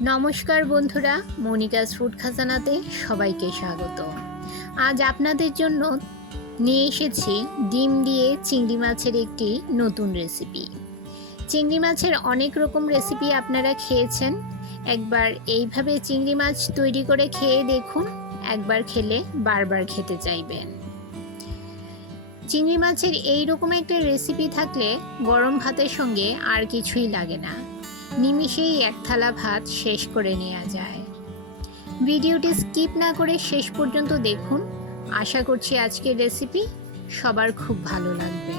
নমস্কার বন্ধুরা, Monica's food খাজানাতে সবাইকে স্বাগত। আজ আপনাদের জন্য নিয়ে এসেছি ডিম দিয়ে চিংড়ি মাছের একটি নতুন রেসিপি। চিংড়ি মাছের অনেক রকম রেসিপি আপনারা খেয়েছেন, একবার এইভাবে চিংড়ি মাছ তৈরি করে খেয়ে দেখুন, একবার খেলে বারবার খেতে চাইবেন। চিংড়ি মাছের এই রকম একটা রেসিপি থাকলে গরম ভাতের সঙ্গে আর কিছুই লাগে না, নিমিষেই এক থালা ভাত শেষ করে নেওয়া যায়। ভিডিওটি স্কিপ না করে শেষ পর্যন্ত দেখুন, আশা করছি আজকের রেসিপি সবার খুব ভালো লাগবে।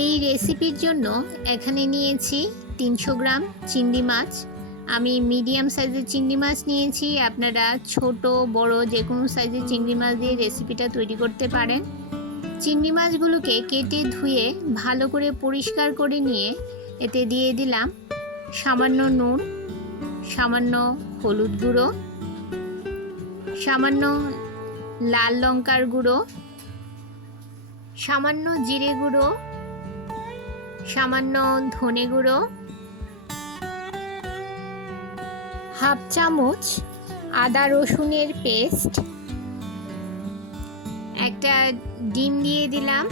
এই রেসিপির জন্য এখানে নিয়েছি 300 গ্রাম চিংড়ি মাছ। আমি মিডিয়াম সাইজের চিংড়ি মাছ নিয়েছি, আপনারা ছোট বড় যে কোনো সাইজের চিংড়ি মাছ দিয়ে রেসিপিটা তৈরি করতে পারেন। চিংড়ি মাছগুলোকে কেটে ধুয়ে ভালো করে পরিষ্কার করে নিয়ে এতে দিয়ে দিলাম সামান্য নুন, সামান্য হলুদ গুঁড়ো, সামান্য লাল লঙ্কার গুঁড়ো, সামান্য জিরে গুঁড়ো, সামান্য ধনে গুঁড়ো, হাফ চামচ আদা রসুনের পেস্ট, একটা ডিম দিয়ে দিলাম,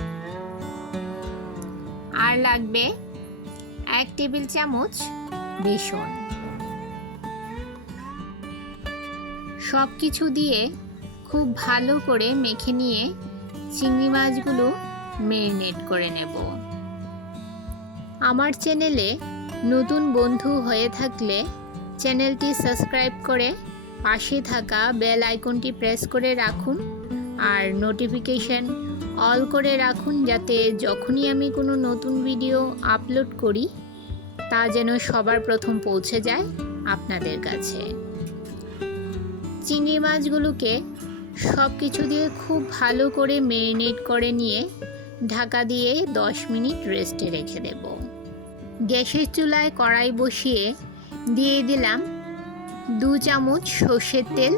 আর লাগবে 1 টেবিল চামচ বেসন। সব কিছু দিয়ে খুব ভালো করে মেখে নিয়ে চিংড়ি মাছগুলো ম্যারিনেট করে নেব। আমার চ্যানেলে নতুন বন্ধু হয়ে থাকলে চ্যানেলটি সাবস্ক্রাইব করে পাশে থাকা বেল আইকনটি প্রেস করে রাখুন, আর নোটিফিকেশন অল করে রাখুন, যাতে যখনই আমি কোনো নতুন ভিডিও আপলোড করি তা যেন সবার প্রথম পৌঁছে যায় আপনাদের কাছে। চিংড়ি মাছগুলোকে সব কিছু দিয়ে খুব ভালো করে ম্যারিনেট করে নিয়ে ঢাকা দিয়ে 10 মিনিট রেস্টে রেখে দেব। গ্যাসের চুলায় কড়াই বসিয়ে দিয়ে দিলাম 2 চামচ সর্ষের তেল।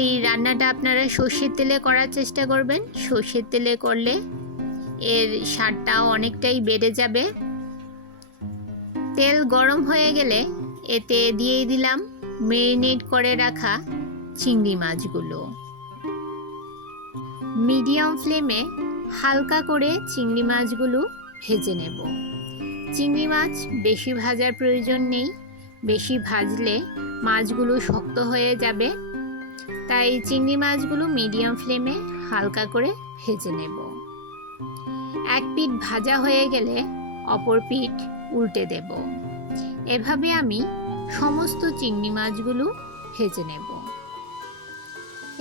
এই রান্নাটা আপনারা সর্ষের তেলে করার চেষ্টা করবেন, সর্ষের তেলে করলে এর স্বাদটাও অনেকটাই বেড়ে যাবে। তেল গরম হয়ে গেলে এতে দিয়ে দিলাম ম্যারিনেট করে রাখা চিংড়ি মাছগুলো। মিডিয়াম ফ্লেমে হালকা করে চিংড়ি মাছগুলো ভেজে নেব। চিংড়ি মাছ বেশি ভাজার প্রয়োজন নেই, বেশি ভাজলে মাছগুলো শক্ত হয়ে যাবে, তাই চিংড়ি মাছগুলো মিডিয়াম ফ্লেমে হালকা করে ভেজে নেব। এক পিঠ ভাজা হয়ে গেলে অপর পিঠ উল্টে দেব। এভাবে আমি সমস্ত চিংড়ি মাছগুলো ভেজে নেব।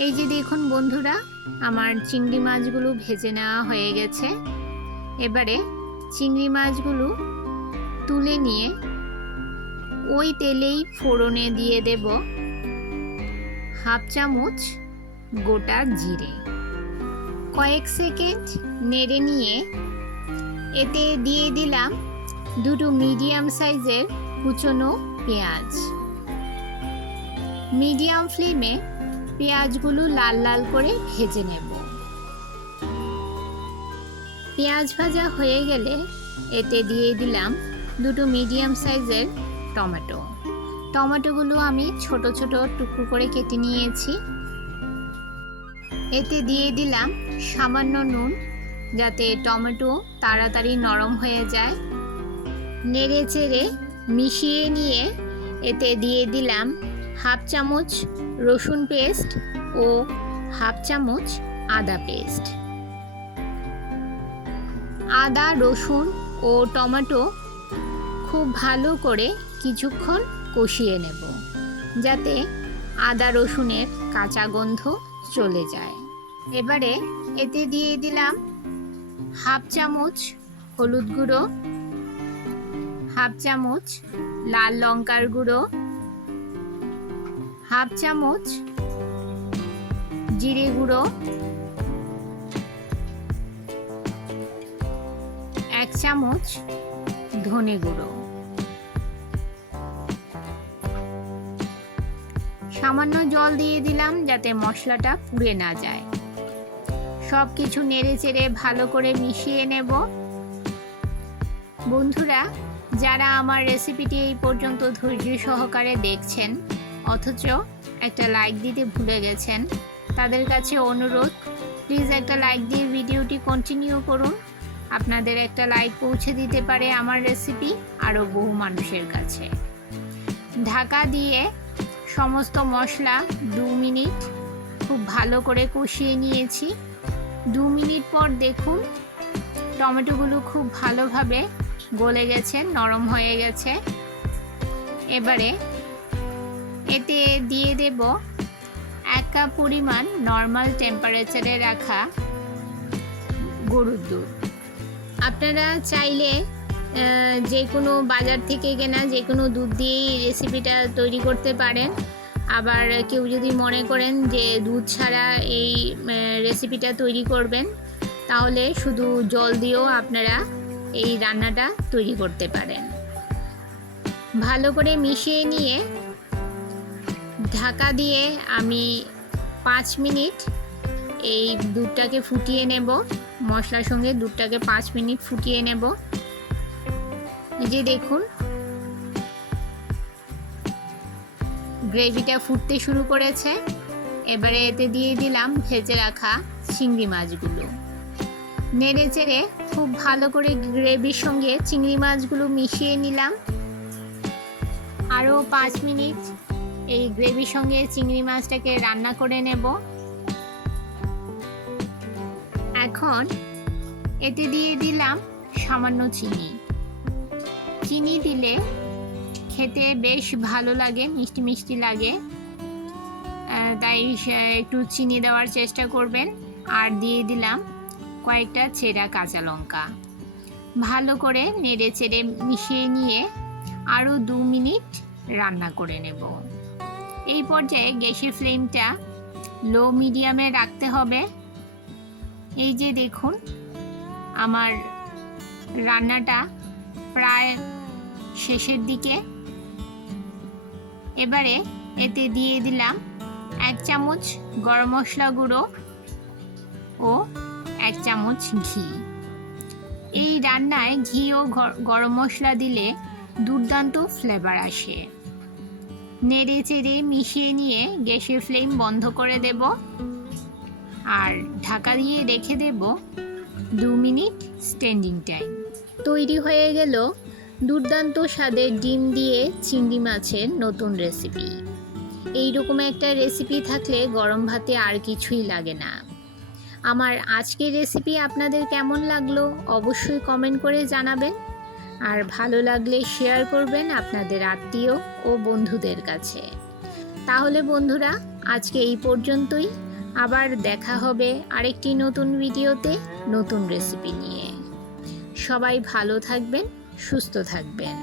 এই যে দেখুন বন্ধুরা, আমার চিংড়ি মাছগুলো ভেজে নেওয়া হয়ে গেছে। এবারে চিংড়ি মাছগুলো তুলে নিয়ে ওই তেলেই ফোড়নে দিয়ে দেব হাফ চামচ গোটা জিরে। কয়েক সেকেন্ড নেড়ে নিয়ে এতে দিয়ে দিলাম 2 মিডিয়াম সাইজের কুচনো পেঁয়াজ। মিডিয়াম ফ্লেমে পেঁয়াজগুলো লাল লাল করে ভেজে নেব। পেঁয়াজ ভাজা হয়ে গেলে এতে দিয়ে দিলাম 2 মিডিয়াম সাইজের টমেটো। টমেটোগুলো আমি ছোট ছোট টুকরো করে কেটে নিয়েছি। এতে দিয়ে দিলাম সামান্য নুন, যাতে টমেটো তাড়াতাড়ি নরম হয়ে যায়। নেড়ে চেড়ে মিশিয়ে নিয়ে এতে দিয়ে দিলাম হাফ চামচ রসুন পেস্ট ও হাফ চামচ আদা পেস্ট। আদা, রসুন ও টমেটো খুব ভালো করে কিছুক্ষণ কষিয়ে নেব, যাতে আদা রসুনের কাঁচা গন্ধ চলে যায়। এবারে এতে দিয়ে দিলাম হাফ চামচ হলুদ গুঁড়ো, হাফ চামচ লাল লঙ্কার গুঁড়ো, হাফ চামচ জিরে গুঁড়ো, 1 চামচ ধনে গুঁড়ো, সামান্য জল দিয়ে দিলাম যাতে মশলাটা পুড়ে না যায়। সব কিছু নেড়ে চেড়ে ভালো করে মিশিয়ে নেব। বন্ধুরা, যারা আমার রেসিপিটি এই পর্যন্ত ধৈর্য সহকারে দেখছেন অথচ একটা লাইক দিতে ভুলে গেছেন, তাদের কাছে অনুরোধ, প্লিজ একটা লাইক দিয়ে ভিডিওটি কন্টিনিউ করুন। আপনাদের একটা লাইক পৌঁছে দিতে পারে আমার রেসিপি আরও বহু মানুষের কাছে। ঢাকা দিয়ে সমস্ত মশলা 2 মিনিট খুব ভালো করে কষিয়ে নিয়েছি। 2 মিনিট পর দেখুন টমেটোগুলো খুব ভালোভাবে গলে গেছে, নরম হয়ে গেছে। এবারে এতে দিয়ে দেব 1 কাপ পরিমাণ নর্মাল টেম্পারেচারে রাখা গরুর দুধ। আপনারা চাইলে যে কোনো বাজার থেকে কেনা যে কোনো দুধ দিয়েই রেসিপিটা তৈরি করতে পারেন। আবার কেউ যদি মনে করেন যে দুধ ছাড়া এই রেসিপিটা তৈরি করবেন, তাহলে শুধু জল দিয়েও আপনারা এই রান্নাটা তৈরি করতে পারেন। ভালো করে মিশিয়ে নিয়ে ঢাকা দিয়ে আমি 5 মিনিট এই দুধটাকে ফুটিয়ে নেব। মশলার সঙ্গে দুধটাকে 5 মিনিট ফুটিয়ে নেব। এই যে দেখুন গ্রেভিটা ফুটতে শুরু করেছে। এবারে এতে দিয়ে দিলাম ভেজে রাখা চিংড়ি মাছগুলো। নেড়ে চেড়ে খুব ভালো করে গ্রেভির সঙ্গে চিংড়ি মাছগুলো মিশিয়ে নিলাম। আরও 5 মিনিট এই গ্রেভির সঙ্গে চিংড়ি মাছটাকে রান্না করে নেব। এখন এতে দিয়ে দিলাম সামান্য চিনি। চিনি দিলে খেতে বেশ ভালো লাগে, মিষ্টি মিষ্টি লাগে, তাই একটু চিনি দেওয়ার চেষ্টা করবেন। আর দিয়ে দিলাম কয়েকটা চেরা কাঁচা লঙ্কা। ভালো করে নেড়ে চেড়ে মিশিয়ে নিয়ে আরও 2 মিনিট রান্না করে নেব। এই পর্যায়ে গ্যাসের ফ্লেমটা লো মিডিয়ামে রাখতে হবে। এই যে দেখুন আমার রান্নাটা প্রায় শেষের দিকে। এবারে এতে দিয়ে দিলাম 1 চামচ গরম মশলা গুঁড়ো ও 1 চামচ ঘি। এই রান্নায় ঘি ও গরম মশলা দিলে দুর্দান্ত ফ্লেভার আসে। নেড়ে চেড়ে মিশিয়ে নিয়ে গ্যাসের ফ্লেম বন্ধ করে দেব আর ঢাকা দিয়ে রেখে দেব 2 মিনিট স্ট্যান্ডিং টাইম। তৈরি হয়ে গেল দুর্দান্ত স্বাদের ডিম দিয়ে চিংড়ি মাছের নতুন রেসিপি। এইরকম একটা রেসিপি থাকলে গরম ভাতে আর কিছুই লাগে না। আমার আজকের রেসিপি আপনাদের কেমন লাগলো অবশ্যই কমেন্ট করে জানাবেন। আর ভালো লাগলে শেয়ার করবেন আপনাদের আত্মীয় ও বন্ধুদের কাছে। তাহলে বন্ধুরা আজকে এই পর্যন্তই। আবার দেখা হবে আরেকটি নতুন ভিডিওতে নতুন রেসিপি নিয়ে। সবাই ভালো থাকবেন, সুস্থ থাকবেন।